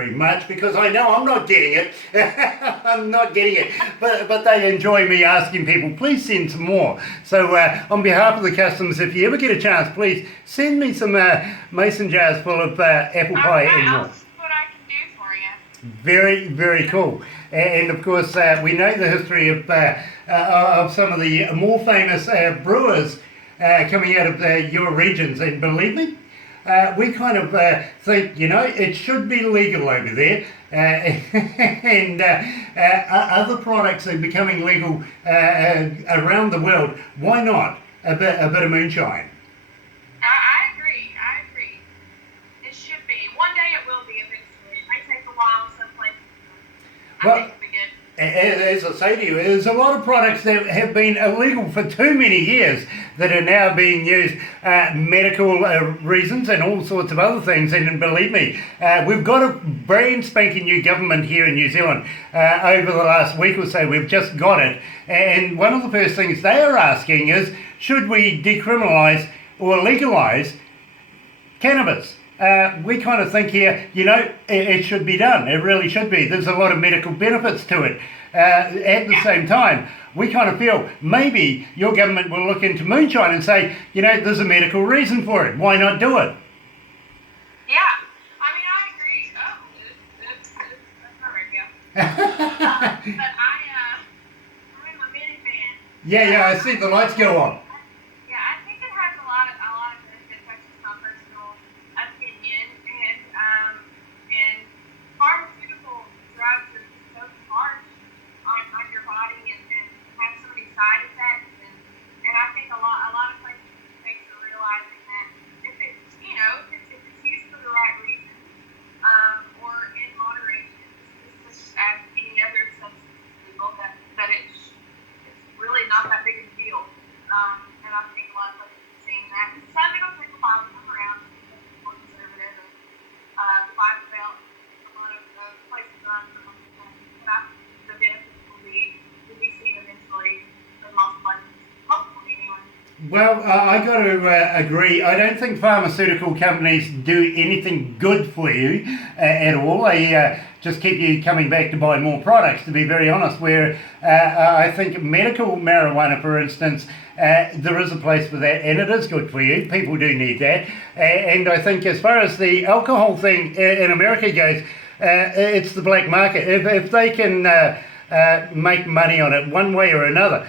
very much because I know I'm not getting it. I'm not getting it, but they enjoy me asking people, please send some more. So on behalf of the customers, if you ever get a chance, please send me some mason jars full of apple pie and more. I'll see what I can do for you. Very, very cool. And of course, we know the history of some of the more famous brewers coming out of your regions, and believe me, we kind of think, it should be legal over there, and other products are becoming legal around the world. Why not a bit of moonshine? I agree. It should be. One day it will be eventually. It might take a while some places. I think it'll be good. As I say to you, there's a lot of products that have been illegal for too many years that are now being used medical reasons and all sorts of other things. And believe me, we've got a brand spanking new government here in New Zealand over the last week or so. We've just got it. And one of the first things they are asking is, should we decriminalise or legalise cannabis? We kind of think here, it should be done. It really should be. There's a lot of medical benefits to it. At the same time, we kind of feel maybe your government will look into moonshine and say, there's a medical reason for it. Why not do it? Yeah. I mean, I agree. Oh, that's my radio. But I'm a minivan. Yeah, I see the lights go on. Yeah, I think it has a lot of benefits. That's just my personal opinion. And pharmaceutical drugs are so harsh on your body and have so many side effects. And I think a lot of places and states are realizing that if it's if it's used for the right reason, or in moderation, just as any other substance is legal, that it's really not that big a deal. And I think a lot of places are seeing that. Some it'll take a while to come around because it's more conservative and fight about a lot of places around the country. But I think the benefits will be seen eventually for most places. Hopefully, anyway. Well, I got to agree. I don't think pharmaceutical companies do anything good for you at all. They just keep you coming back to buy more products, to be very honest, where I think medical marijuana, for instance, there is a place for that, and it is good for you. People do need that. And I think as far as the alcohol thing in America goes, it's the black market. If they can make money on it one way or another,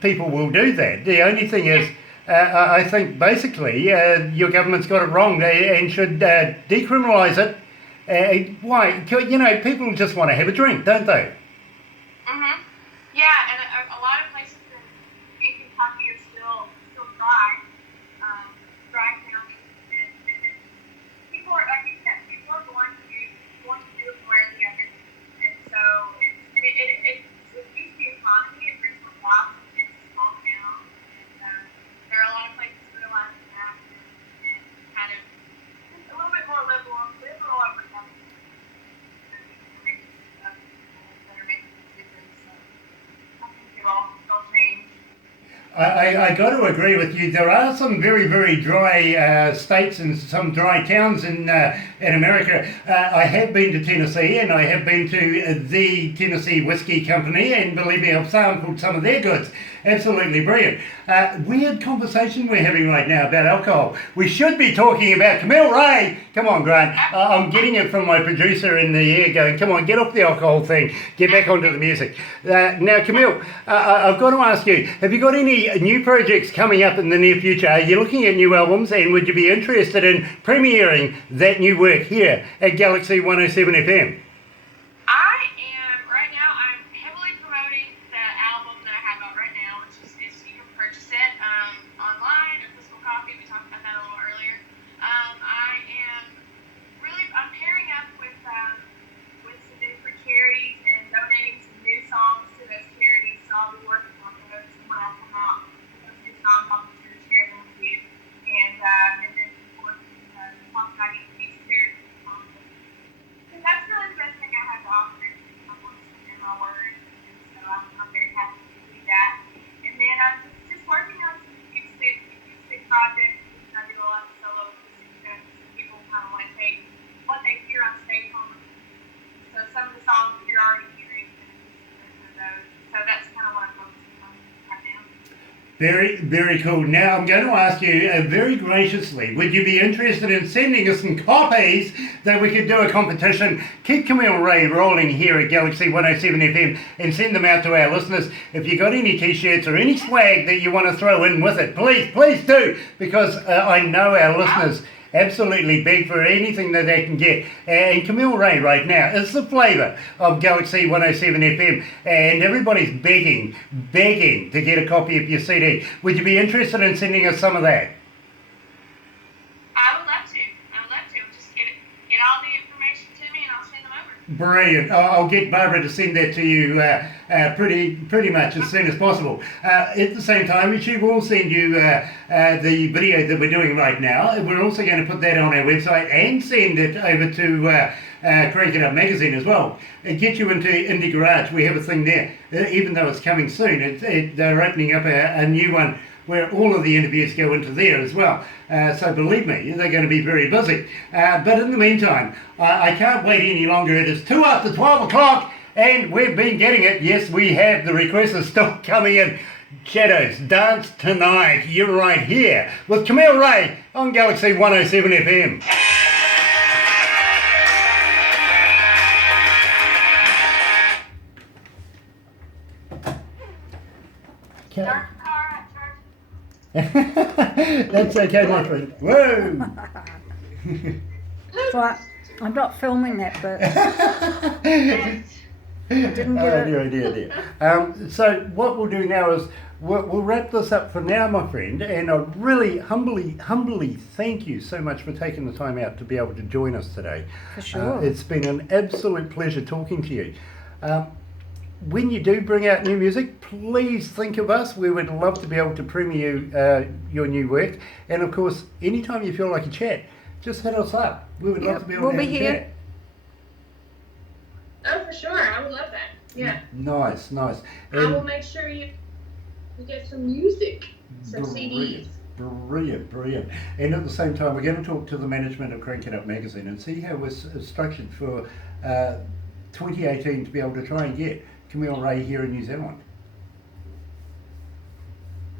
people will do that. The only thing is, I think basically your government's got it wrong and should decriminalise it. Why? People just want to have a drink, don't they? Yeah, and a lot of places in Kentucky are still dry counties, and people are, like you said, people are going to do it one way or the other, and so it boosts the economy. It brings more jobs into small towns, and there are a lot of places realizing that and kind of just a little bit more liberal over government. I got to agree with you. There are some very, very dry states and some dry towns in America. I have been to Tennessee, and I have been to the Tennessee Whiskey Company, and believe me, I've sampled some of their goods. Absolutely brilliant. Weird conversation we're having right now about alcohol. We should be talking about Camille Rae. Come on, Grant. I'm getting it from my producer in the ear going, come on, get off the alcohol thing. Get back onto the music. Now, Camille, I've got to ask you, have you got any new projects coming up in the near future? Are you looking at new albums, and would you be interested in premiering that new work here at Galaxy 107 FM? Right now, I'm heavily promoting the album that I have out right now, which is you can purchase it online or physical copy. We talked about that a little earlier. I'm pairing up with some different charities and donating some new songs to those charities. So I'll be working on those when I come out with those new songs. I'll be sure to share them with you. And then of course talk about each charity. That's really the best Very, very cool. Now I'm going to ask you very graciously, would you be interested in sending us some copies that we could do a competition? Keep Camille Rae rolling here at Galaxy 107 FM and send them out to our listeners. If you got any t-shirts or any swag that you want to throw in with it, please do, because I know our listeners absolutely beg for anything that they can get. And Camille Rae right now is the flavour of Galaxy 107 FM, and everybody's begging to get a copy of your CD. Would you be interested in sending us some of that? I would love to. Just get all the information to me and I'll send them over. Brilliant. I'll get Barbara to send that to you pretty much as soon as possible. At the same time, she will send you the video that we're doing right now. We're also going to put that on our website and send it over to Crank It Up magazine as well. Get you into Indie Garage. We have a thing there. Even though it's coming soon, they're opening up a new one where all of the interviews go into there as well. So believe me, they're going to be very busy. But in the meantime, I can't wait any longer. It is 2 after 12 o'clock and we've been getting it. Yes, we have. The requests are still coming in. Shadows, Dance Tonight. You're right here with Camille Rae on Galaxy 107 FM. Okay. That's okay, my friend. Whoa! Right, I'm not filming that, but I didn't get it. Dear. So what we'll do now is we'll wrap this up for now, my friend, and I really humbly thank you so much for taking the time out to be able to join us today. For sure. It's been an absolute pleasure talking to you. When you do bring out new music, please think of us. We would love to be able to premiere your new work. And of course, anytime you feel like a chat, just hit us up. We would love to be able to have a chat. Oh, for sure. I would love that. Yeah. Nice. I will make sure you get some music, some CDs. Brilliant. And at the same time, we're going to talk to the management of Crank It Up magazine and see how we're structured for 2018 to be able to try and get Camille Rae here in New Zealand.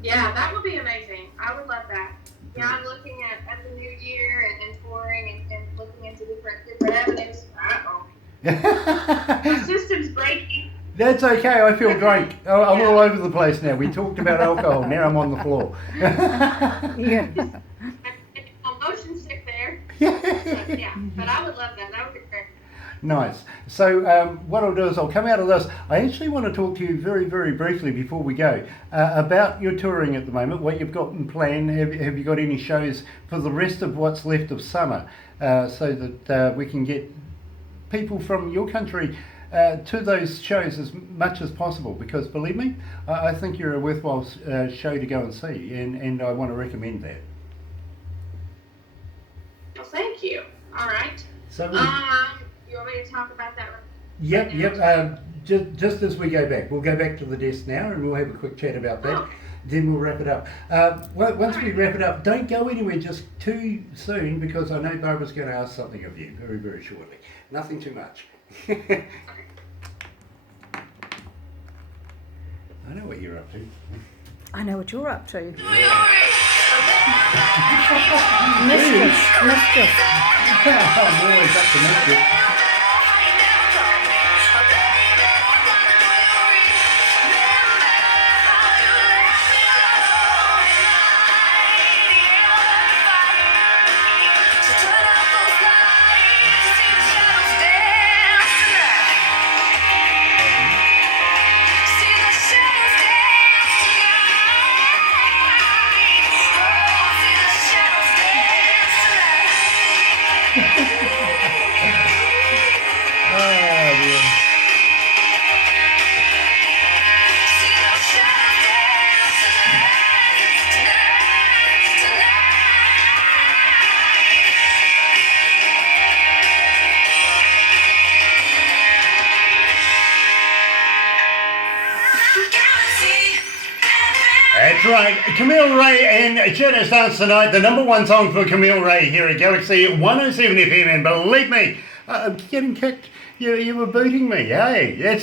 Yeah, that would be amazing. I would love that. Yeah, I'm looking at the new year and touring and looking into different avenues. My system's breaking. That's okay, I feel great. I'm all over the place now. We talked about alcohol, now I'm on the floor. Yeah. I'm motion sick there. Yeah, but I would love that. That would be great. Nice. So what I'll do is I'll come out of this. I actually want to talk to you very, very briefly before we go about your touring at the moment, what you've got in plan. Have you got any shows for the rest of what's left of summer so that we can get people from your country to those shows as much as possible? Because believe me, I think you're a worthwhile show to go and see, and I want to recommend that. Well, thank you. All right. So you want me to talk about that? Yep. Just as we go back, we'll go back to the desk now, and we'll have a quick chat about that. Then we'll wrap it up. Once we wrap it up, don't go anywhere just too soon, because I know Barbara's going to ask something of you very, very shortly. Nothing too much. I know what you're up to. I know what you're up to. Mistress. I'm always up to mischief. That's right, Camille Rae and Shadows Dance Tonight, the #1 song for Camille Rae here at Galaxy 107 FM, and believe me, I'm getting kicked. You were booting me, hey?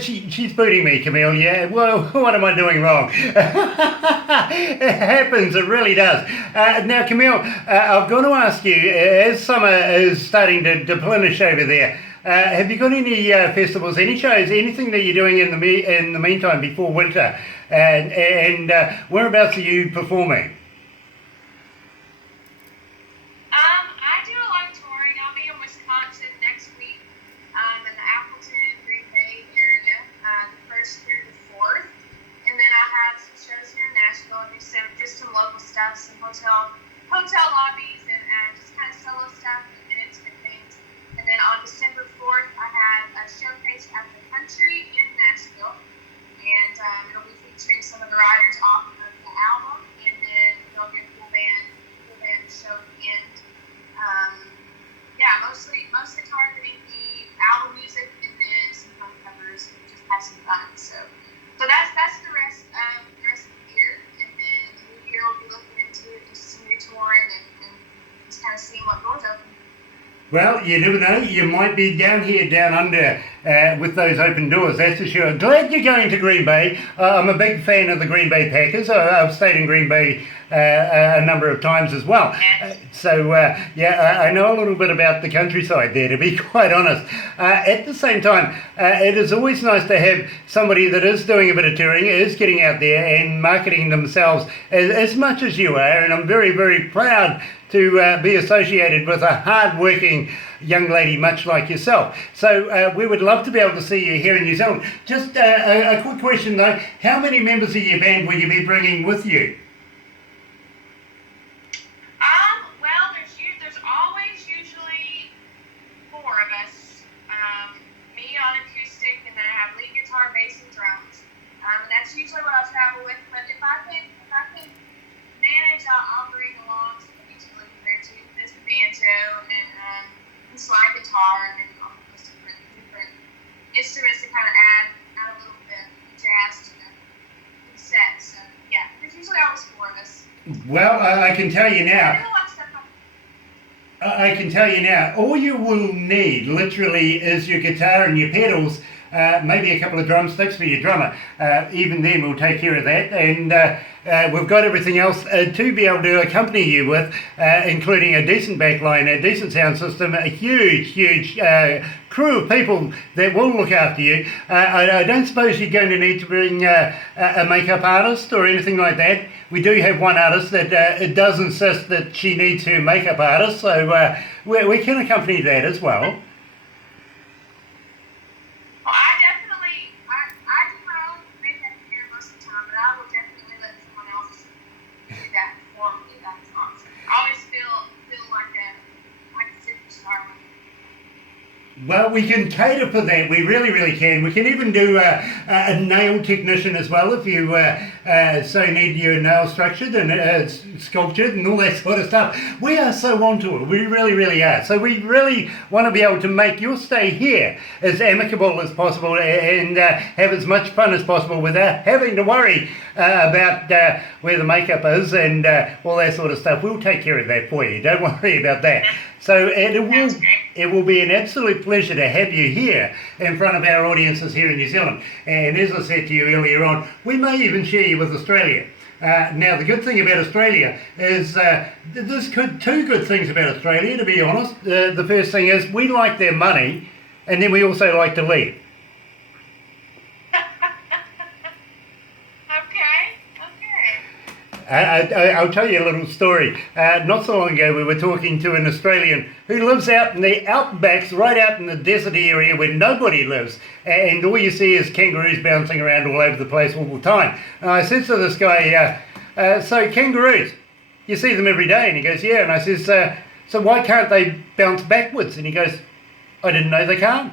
She's booting me, Camille, yeah? Well, what am I doing wrong? It happens, it really does. Now, Camille, I've got to ask you, as summer is starting to plenish over there, have you got any festivals, any shows, anything that you're doing in the meantime before winter? And whereabouts are you performing? I do a lot of touring. I'll be in Wisconsin next week, in the Appleton, Green Bay area, the 1st through the 4th. And then I have some shows here in Nashville. I do just some local stuff, some hotel lobbies, and just kind of solo stuff and intimate things. And then on December 4th, I have a showcase at the Country in Nashville, and it'll be featuring some of the riders off of the album, and then there'll be a full band show at the end. Mostly targeting the album music, and then some fun covers, and just have some fun. So that's the rest of the year, and then the new year we'll be looking into just some new touring and just kind of seeing what doors open. Well, you never know. You might be down under with those open doors, that's for sure. Glad you're going to Green Bay. I'm a big fan of the Green Bay Packers. I've stayed in Green Bay a number of times as well. I know a little bit about the countryside there, to be quite honest. At the same time, it is always nice to have somebody that is doing a bit of touring, is getting out there and marketing themselves as much as you are, and I'm very, very proud to be associated with a hard-working young lady much like yourself. So we would love to be able to see you here in New Zealand. Just a quick question though, how many members of your band will you be bringing with you? Well, there's always usually 4 of us. Me on acoustic, and then I have lead guitar, bass, and drums. And that's usually what I'll travel with. But if I can manage, I'll bring along some utility there too. There's the banjo and slide guitar, and then all those different instruments to kind of add a little bit of jazz to the set. So yeah, there's usually always 4 of us. Well, I can tell you now. I can tell you now, all you will need literally is your guitar and your pedals, maybe a couple of drumsticks for your drummer. Even then we'll take care of that, and we've got everything else to be able to accompany you with, including a decent backline, a decent sound system, a huge crew of people that will look after you. I don't suppose you're going to need to bring a makeup artist or anything like that. We do have one artist that does insist that she needs her makeup artist, so we can accompany that as well. Well, I do my own makeup here most of the time, but I will definitely let someone else do that for me. That's awesome. I always feel like a superstar. Well, we can cater for that. We really can. We can even do a nail technician as well if you so need your nail structured and sculptured and all that sort of stuff. We are so onto it. We really are. So we really want to be able to make your stay here as amicable as possible and have as much fun as possible without having to worry about where the makeup is and all that sort of stuff. We'll take care of that for you. Don't worry about that. So it will be an absolute pleasure to have you here in front of our audiences here in New Zealand. And as I said to you earlier on, we may even share you with Australia. Now, the good thing about Australia is there's 2 good things about Australia, to be honest. The first thing is we like their money, and then we also like to leave. I'll tell you a little story. Not so long ago we were talking to an Australian who lives out in the outbacks, right out in the desert area where nobody lives, and all you see is kangaroos bouncing around all over the place all the time. And I said to this guy, so kangaroos, you see them every day? And he goes, yeah. And I says, so why can't they bounce backwards? And he goes, I didn't know they can't.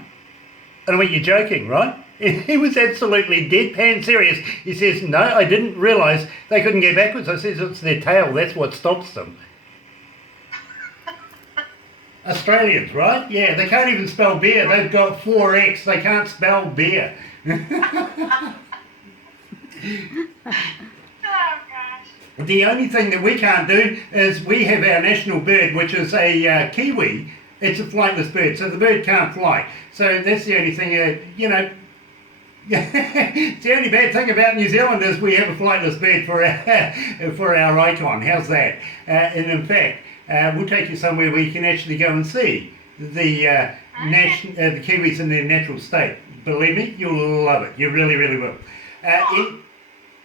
And I went, you're joking, right? He was absolutely deadpan serious. He says, no, I didn't realise they couldn't go backwards. I says, it's their tail, that's what stops them. Australians, right? Yeah, they can't even spell beer. They've got 4X, they can't spell beer. Oh, gosh. The only thing that we can't do is we have our national bird, which is a kiwi, It's a flightless bird, so the bird can't fly. So that's the only thing, the only bad thing about New Zealand is we have a flightless bird for our icon. How's that? And in fact, we'll take you somewhere where you can actually go and see the Kiwis in their natural state. Believe me, you'll love it. You really, really will. Well,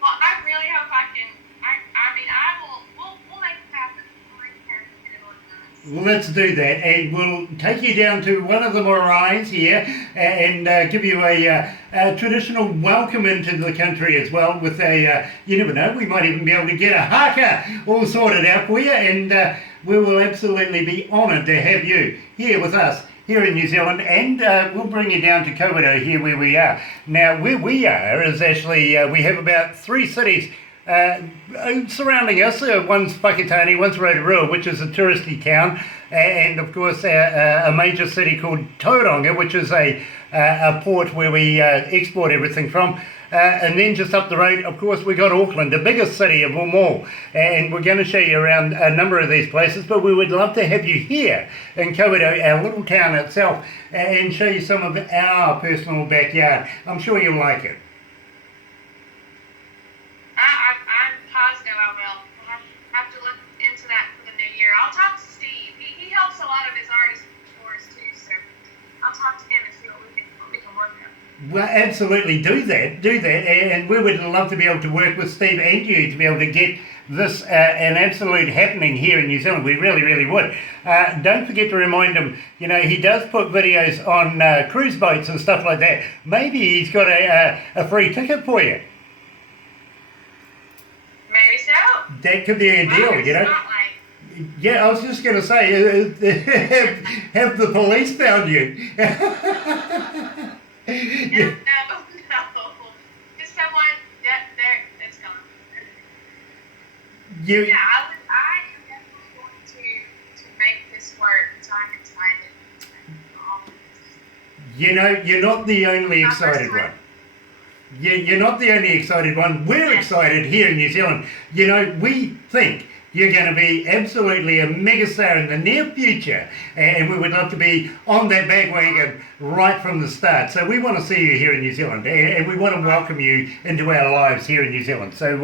I really hope I can. I mean, I will. We'll make it happen. We'll make it happen. Well, let's do that, and we'll take you down to one of the maraes here, and give you a traditional welcome into the country as well. With you never know, we might even be able to get a haka all sorted out for you, and we will absolutely be honoured to have you here with us here in New Zealand, and we'll bring you down to Kawerau here where we are. Now, where we are is actually, we have about 3 cities surrounding us. One's Whakatane, one's Rotorua, which is a touristy town, and of course a major city called Tauranga, which is a port where we export everything from. And then just up the road, of course, we got Auckland, the biggest city of them all. And we're going to show you around a number of these places, but we would love to have you here in Kawerau, our little town itself, and show you some of our personal backyard. I'm sure you'll like it. I'm positive I will. I'll have to look into that for the new year. I'll talk to Steve. He helps a lot of his artists tours too, so I'll talk to him and see what we can work out. Well, absolutely, do that, and we would love to be able to work with Steve and you to be able to get this an absolute happening here in New Zealand. We really, really would. Don't forget to remind him, he does put videos on cruise boats and stuff like that. Maybe he's got a free ticket for you. Maybe so. That could be a deal, Yeah, I was just going to say, have the police found you? No. Just someone, there, it's gone. I am definitely going to make this work, so I'm excited. You're not the only excited one. You're not the only excited one. We're excited here in New Zealand. We think you're going to be absolutely a megastar in the near future, and we would love to be on that bandwagon right from the start. So we want to see you here in New Zealand, and we want to welcome you into our lives here in New Zealand. So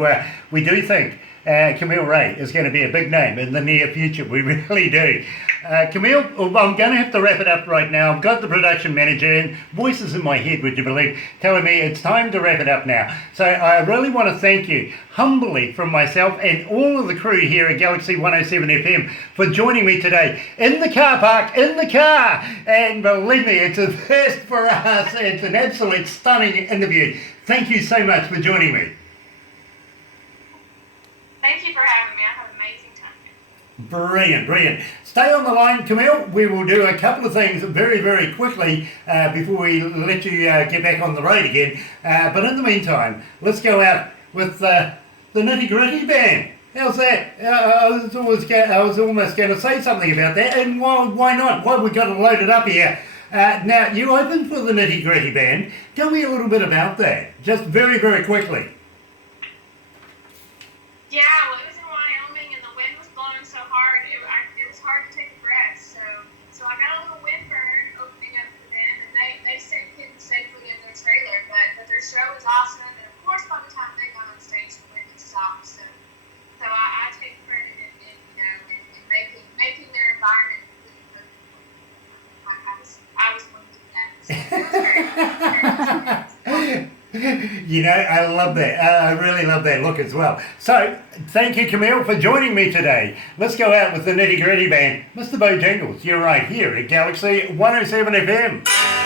we do think Camille Rae is going to be a big name in the near future. We really do. Camille, I'm going to have to wrap it up right now. I've got the production manager and voices in my head, would you believe, telling me it's time to wrap it up now. So I really want to thank you humbly from myself and all of the crew here at Galaxy 107 FM for joining me today in the car park, in the car. And believe me, it's a first for us. It's an absolute stunning interview. Thank you so much for joining me. Thank you for having me. I had an amazing time. Brilliant. Stay on the line, Camille. We will do a couple of things very, very quickly before we let you get back on the road again. But in the meantime, let's go out with the Nitty Gritty Band. How's that? I was almost going to say something about that, and why not? Why we got it loaded up here? Now, you opened for the Nitty Gritty Band. Tell me a little bit about that, just very, very quickly. Yeah, well, it was in Wyoming, and the wind was blowing so hard, it was hard to take a breath. So I got a little windburn opening up for them, and they stayed hidden safely in their trailer. But their show was awesome, and of course, by the time they got on stage, the wind had stopped. So I take credit in making their environment really good. I was one to do that. So it was very I love that. I really love that look as well. So, thank you, Camille, for joining me today. Let's go out with the Nitty Gritty Band. Mr. Bojangles, you're right here at Galaxy 107 FM.